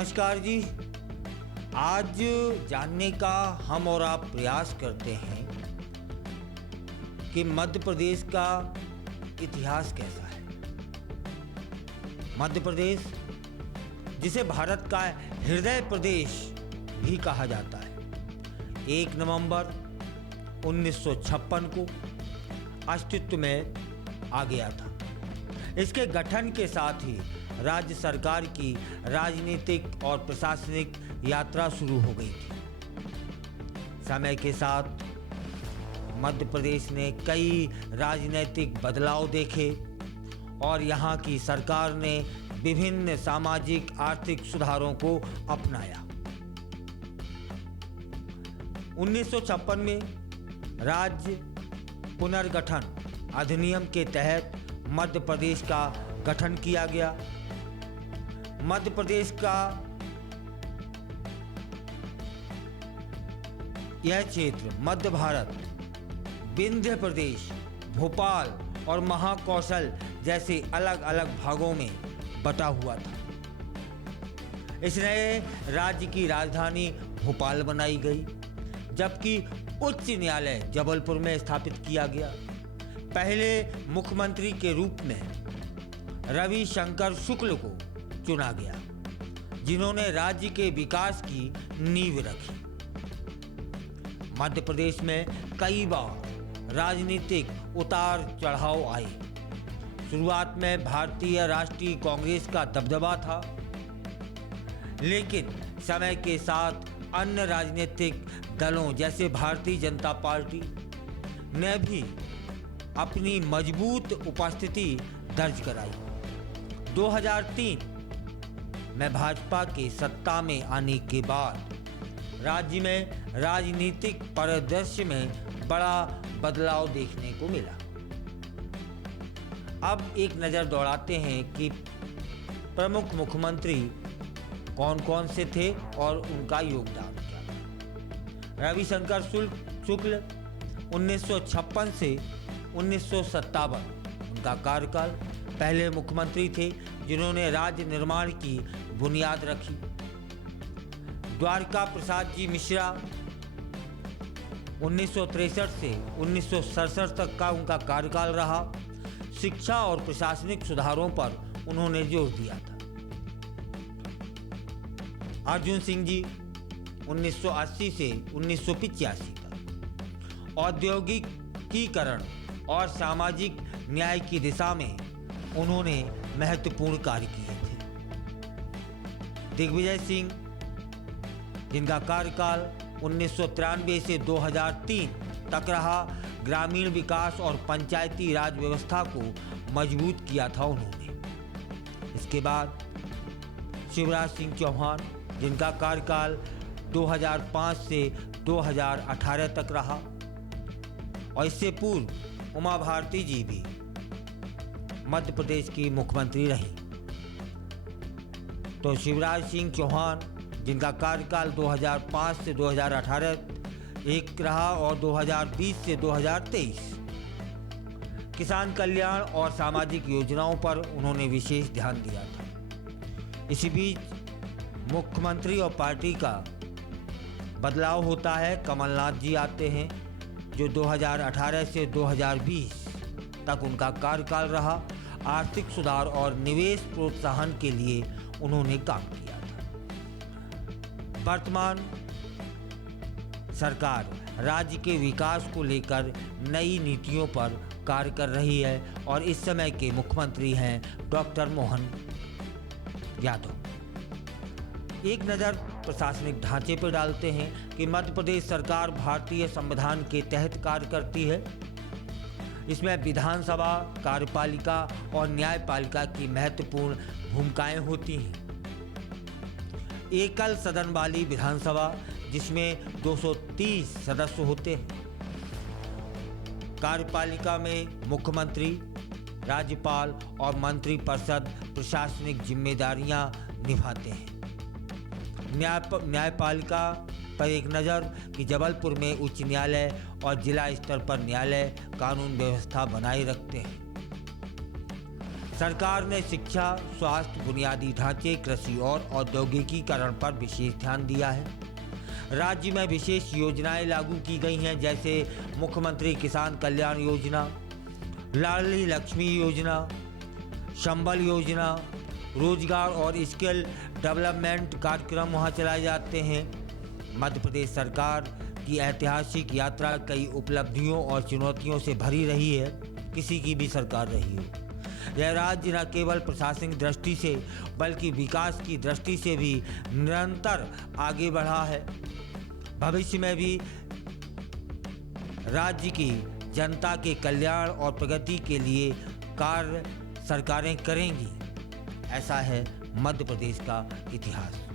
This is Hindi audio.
नमस्कार जी। आज जानने का हम और आप प्रयास करते हैं कि मध्य प्रदेश का इतिहास कैसा है। मध्य प्रदेश, जिसे भारत का हृदय प्रदेश भी कहा जाता है, 1 नवंबर 1956 को अस्तित्व में आ गया था। इसके गठन के साथ ही राज्य सरकार की राजनीतिक और प्रशासनिक यात्रा शुरू हो गई थी। समय के साथ मध्य प्रदेश ने कई राजनीतिक बदलाव देखे और यहाँ की सरकार ने विभिन्न सामाजिक आर्थिक सुधारों को अपनाया। 1956 में राज्य पुनर्गठन अधिनियम के तहत मध्य प्रदेश का गठन किया गया। मध्य प्रदेश का यह क्षेत्र मध्य भारत, विंध्य प्रदेश, भोपाल और महाकौशल जैसे अलग अलग भागों में बटा हुआ था। इस नए राज्य की राजधानी भोपाल बनाई गई, जबकि उच्च न्यायालय जबलपुर में स्थापित किया गया। पहले मुख्यमंत्री के रूप में रविशंकर शुक्ल को चुना गया, जिन्होंने राज्य के विकास की नींव रखी। मध्य प्रदेश में कई बार राजनीतिक उतार चढ़ाव आए। शुरुआत में भारतीय राष्ट्रीय कांग्रेस का दबदबा था, लेकिन समय के साथ अन्य राजनीतिक दलों जैसे भारतीय जनता पार्टी ने भी अपनी मजबूत उपस्थिति दर्ज कराई। 2003 में भाजपा के सत्ता में आने के बाद राज्य में राजनीतिक परिदृश्य में बड़ा बदलाव देखने को मिला। अब एक नज़र दौड़ाते हैं कि प्रमुख मुख्यमंत्री कौन कौन से थे और उनका योगदान क्या था। रविशंकर शुक्ल 1956 से 1957 उनका कार्यकाल। पहले मुख्यमंत्री थे जिन्होंने राज्य निर्माण की बुनियाद रखी। द्वारका प्रसाद जी मिश्रा 1963 से 1967 तक का उनका कार्यकाल रहा। शिक्षा और प्रशासनिक सुधारों पर उन्होंने जोर दिया था। अर्जुन सिंह जी 1980 से 1985 तक औद्योगिकीकरण और सामाजिक न्याय की दिशा में उन्होंने महत्वपूर्ण कार्य किए थे। दिग्विजय सिंह, जिनका कार्यकाल 1993 से 2003 तक रहा, ग्रामीण विकास और पंचायती राज व्यवस्था को मजबूत किया था उन्होंने। इसके बाद शिवराज सिंह चौहान, जिनका कार्यकाल 2005 से 2018 तक रहा, और इससे पूर्व उमा भारती जी भी मध्य प्रदेश की मुख्यमंत्री रही। तो शिवराज सिंह चौहान, जिनका कार्यकाल 2005 से 2018 एक रहा, और 2020 से 2023 किसान कल्याण और सामाजिक योजनाओं पर उन्होंने विशेष ध्यान दिया था। इसी बीच मुख्यमंत्री और पार्टी का बदलाव होता है। कमलनाथ जी आते हैं, जो 2018 से 2020 तक उनका कार्यकाल रहा। आर्थिक सुधार और निवेश प्रोत्साहन के लिए उन्होंने काम किया था। वर्तमान सरकार राज्य के विकास को लेकर नई नीतियों पर कार्य कर रही है और इस समय के मुख्यमंत्री हैं डॉक्टर मोहन यादव। एक नज़र प्रशासनिक ढांचे पर डालते हैं कि मध्य प्रदेश सरकार भारतीय संविधान के तहत कार्य करती है। इसमें विधानसभा, कार्यपालिका और न्यायपालिका की महत्वपूर्ण भूमिकाएं होती हैं। एकल सदन वाली विधानसभा, जिसमें 230 सदस्य होते हैं। कार्यपालिका में मुख्यमंत्री, राज्यपाल और मंत्रिपरिषद प्रशासनिक जिम्मेदारियां निभाते हैं। न्यायपालिका पर एक नज़र कि जबलपुर में उच्च न्यायालय और जिला स्तर पर न्यायालय कानून व्यवस्था बनाए रखते हैं। सरकार ने शिक्षा, स्वास्थ्य, बुनियादी ढांचे, कृषि और औद्योगिकीकरण पर विशेष ध्यान दिया है। राज्य में विशेष योजनाएं लागू की गई हैं, जैसे मुख्यमंत्री किसान कल्याण योजना, लाडली लक्ष्मी योजना, संबल योजना, रोजगार और स्किल डेवलपमेंट कार्यक्रम वहाँ चलाए जाते हैं। मध्य प्रदेश सरकार की ऐतिहासिक यात्रा कई उपलब्धियों और चुनौतियों से भरी रही है, किसी की भी सरकार रही हो। यह राज्य न केवल प्रशासनिक दृष्टि से बल्कि विकास की दृष्टि से भी निरंतर आगे बढ़ा है। भविष्य में भी राज्य की जनता के कल्याण और प्रगति के लिए कार्य सरकारें करेंगी। ऐसा है मध्य प्रदेश का इतिहास।